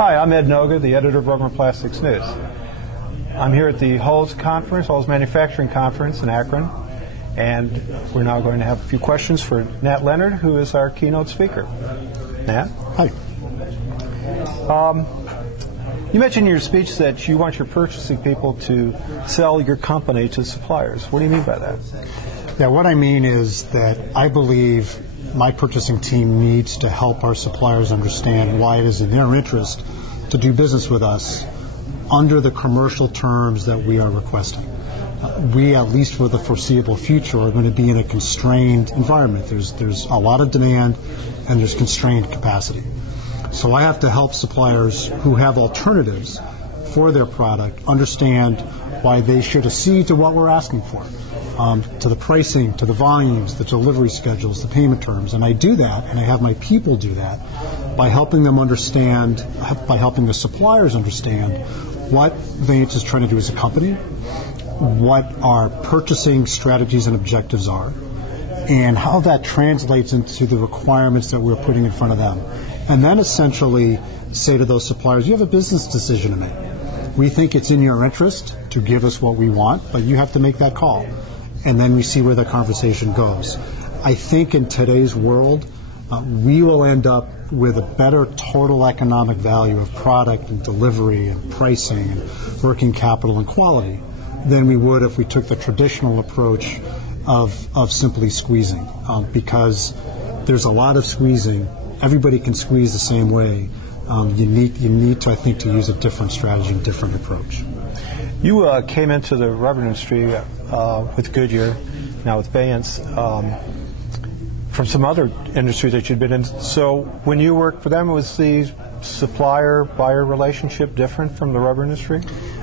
Hi, I'm Ed Noga, the editor of Rubber Plasstics News. I'm here at the Hulls Manufacturing Conference in Akron, and we're now going to have a few questions for Nat Leonard, who is our keynote speaker. Nat? Hi. You mentioned in your speech that you want your purchasing people to sell your company to suppliers. What do you mean by that? Yeah, what I mean is that I believe my purchasing team needs to help our suppliers understand why it is in their interest to do business with us under the commercial terms that we are requesting. We, at least for the foreseeable future, are going to be in a constrained environment. There's a lot of demand and there's constrained capacity. So I have to help suppliers who have alternatives for their product understand why they should accede to what we're asking for, to the pricing, to the volumes, the delivery schedules, the payment terms. And I do that, and I have my people do that, by helping them understand, by helping the suppliers understand what Veyance is trying to do as a company, what our purchasing strategies and objectives are, and how that translates into the requirements that we're putting in front of them. And then essentially say to those suppliers, you have a business decision to make. We think it's in your interest to give us what we want, but you have to make that call. And then we see where the conversation goes. I think in today's world, we will end up with a better total economic value of product and delivery and pricing and working capital and quality than we would if we took the traditional approach of simply squeezing, because there's a lot of squeezing. Everybody can squeeze the same way. You need to, I think, to use a different strategy and different approach. You came into the rubber industry with Goodyear, now with Veyance, from some other industry that you'd been in. So when you worked for them, was the supplier-buyer relationship different from the rubber industry?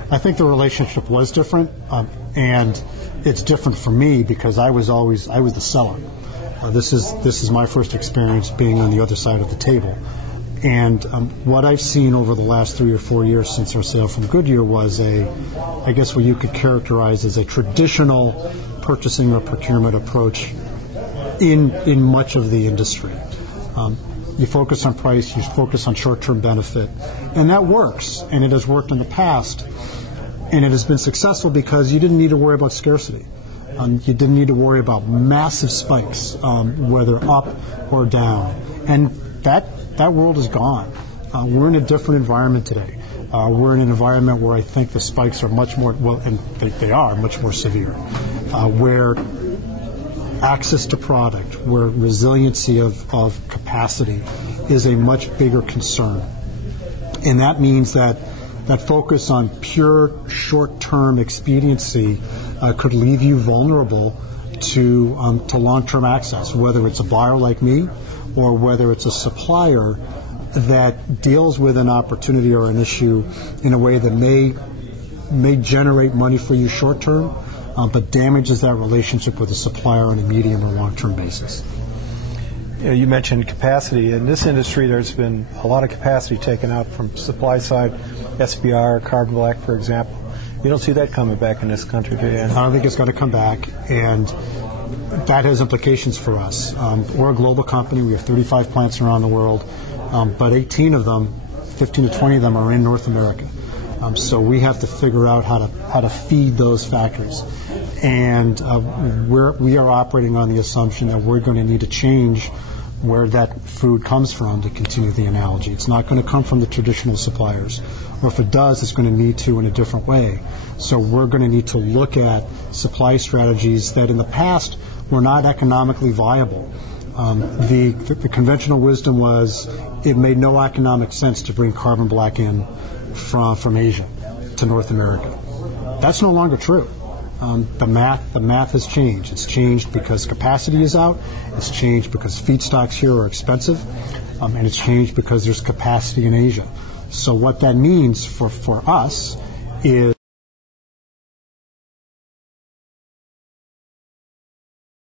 I think the relationship was different, and it's different for me because I was the seller. This is my first experience being on the other side of the table. And what I've seen over the last 3 or 4 years since our sale from Goodyear was I guess what you could characterize as a traditional purchasing or procurement approach in much of the industry. You focus on price, you focus on short-term benefit, and that works, and it has worked in the past, and it has been successful because you didn't need to worry about scarcity. You didn't need to worry about massive spikes, whether up or down, and that world is gone. We're in a different environment today. We're in an environment where I think the spikes are much more, well, and they are much more severe, where access to product, where resiliency of capacity is a much bigger concern. And that means that focus on pure short-term expediency could leave you vulnerable to long-term access, whether it's a buyer like me or whether it's a supplier that deals with an opportunity or an issue in a way that may generate money for you short-term, but damages that relationship with the supplier on a medium or long-term basis. You mentioned capacity. In this industry, there's been a lot of capacity taken out from supply side, SBR, carbon black, for example. You don't see that coming back in this country, do you? I don't think it's going to come back, and that has implications for us. We're a global company. We have 35 plants around the world, but 18 of them, 15 to 20 of them are in North America. So we have to figure out how to feed those factories. And we are operating on the assumption that we're going to need to change where that food comes from, to continue the analogy. It's not going to come from the traditional suppliers, or if it does, it's going to need to in a different way. So we're going to need to look at supply strategies that in the past were not economically viable. The conventional wisdom was it made no economic sense to bring carbon black in from Asia to North America. That's no longer true. The math has changed. It's changed because capacity is out. It's changed because feedstocks here are expensive, and it's changed because there's capacity in Asia. So what that means for us is